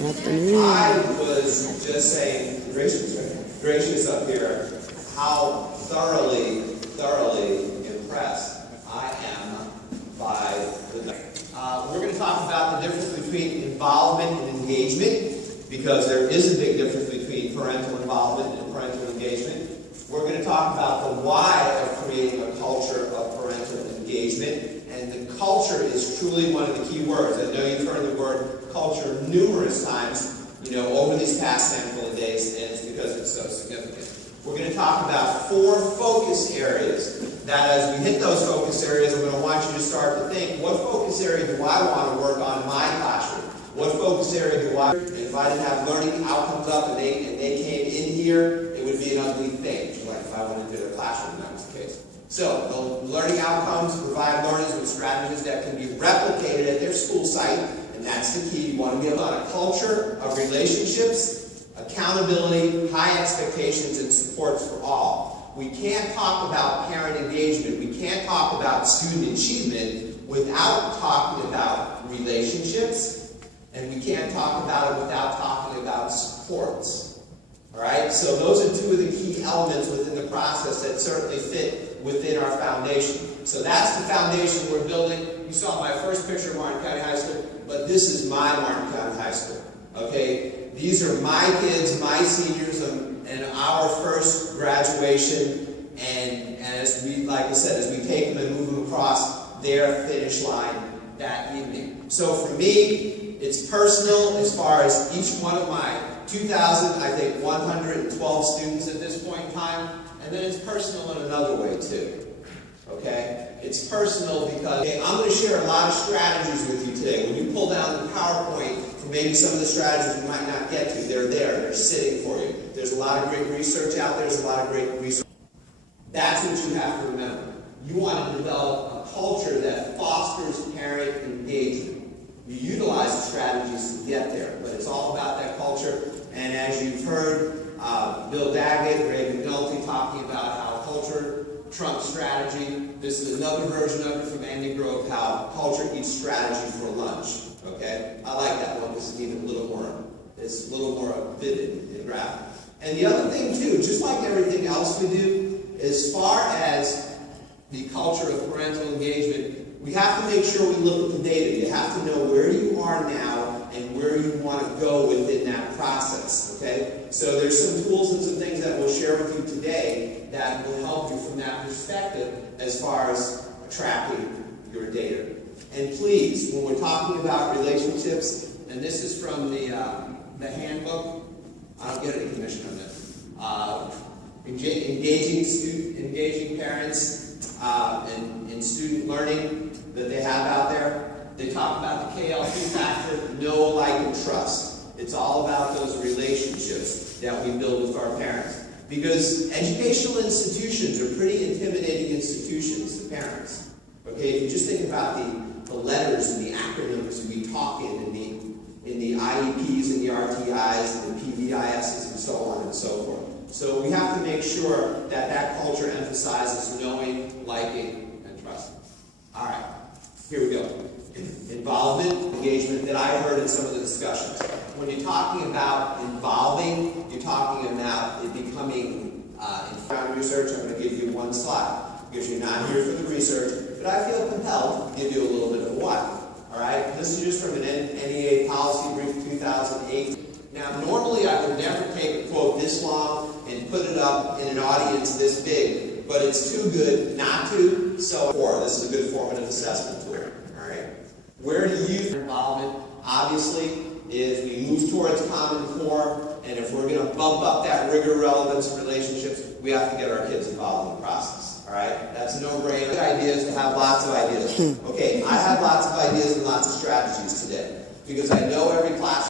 I was just saying, gracious up here, how thoroughly impressed I am by the. We're going to talk about the difference between involvement and engagement, because there is a big difference between parental involvement and parental engagement. We're going to talk about the why of creating a culture of parental engagement, and the culture is truly one of the key words. I know you've heard the word culture numerous times, over these past handful of days, and it's because it's so significant. We're going to talk about 4 focus areas that, as we hit those focus areas, I'm going to want you to start to think, what focus area do I want to work on in my classroom? What focus area do I, and if I didn't have learning outcomes up and they came in here, it would be an ugly thing, like if I went into their classroom and that was the case. So, the learning outcomes provide learners with strategies that can be replicated at their school site, and that's the key. You want to be about a culture of relationships, accountability, high expectations, and support for all. We can't talk about parent engagement, we can't talk about student achievement without talking about relationships, and we can't talk about it without talking about supports. Alright, so those are 2 of the key elements within the process that certainly fit within our foundation. So that's the foundation we're building. You saw my first picture of Martin County High School, but this is my Martin County High School. Okay, these are my kids, my seniors, and our first graduation. And as we, like I said, as we take them and move them across their finish line that evening. So for me, it's personal as far as each one of my 112 students at this point in time, and then it's personal in another way too. Okay? It's personal because I'm going to share a lot of strategies with you today. When you pull down the PowerPoint for maybe some of the strategies you might not get to, they're there, they're sitting for you. There's a lot of great research out there, there's a lot of great research. That's what you have to remember. You want to develop a culture that fosters parent engagement. You utilize the strategies to get there, but it's all about that culture. And as you've heard Bill Daggett, Ray McNulty talking about how culture trumps strategy, this is another version of it from Andy Grove, how culture eats strategy for lunch. Okay, I like that one. This is even a little more vivid and graphic. And the other thing too, just like everything else we do, as far as the culture of parental engagement, we have to make sure we look at the data. You have to know where you are now and where you want to go within that process, okay? So there's some tools and some things that we'll share with you today that will help you from that perspective as far as tracking your data. And please, when we're talking about relationships, and this is from the handbook, I don't get any commission on this, engaging parents in student learning that they have out there. They talk about the KLP factor, know, like, and trust. It's all about those relationships that we build with our parents. Because educational institutions are pretty intimidating institutions to parents. Okay, if you just think about the letters and the acronyms we talk in the IEPs and the RTIs and the PBISs and so on and so forth. So we have to make sure that that culture emphasizes knowing, liking, and trusting. All right, here we go. Involvement, engagement that I heard in some of the discussions. When you're talking about involving, you're talking about it becoming in research. I'm going to give you one slide because you're not here for the research, but I feel compelled to give you a little bit of why. All right, this is just from an NEA policy brief 2008. Now, normally I would never take a quote this long and put it up in an audience this big, but it's too good not to. So, this is a good formative assessment tool. All right, where do you use involvement? Obviously, is we move towards common core, and if we're going to bump up that rigor, relevance, and relationships, we have to get our kids involved in the process. All right, that's a no-brainer. Ideas to have lots of ideas. Okay, I have lots of ideas and lots of strategies today because I know every classroom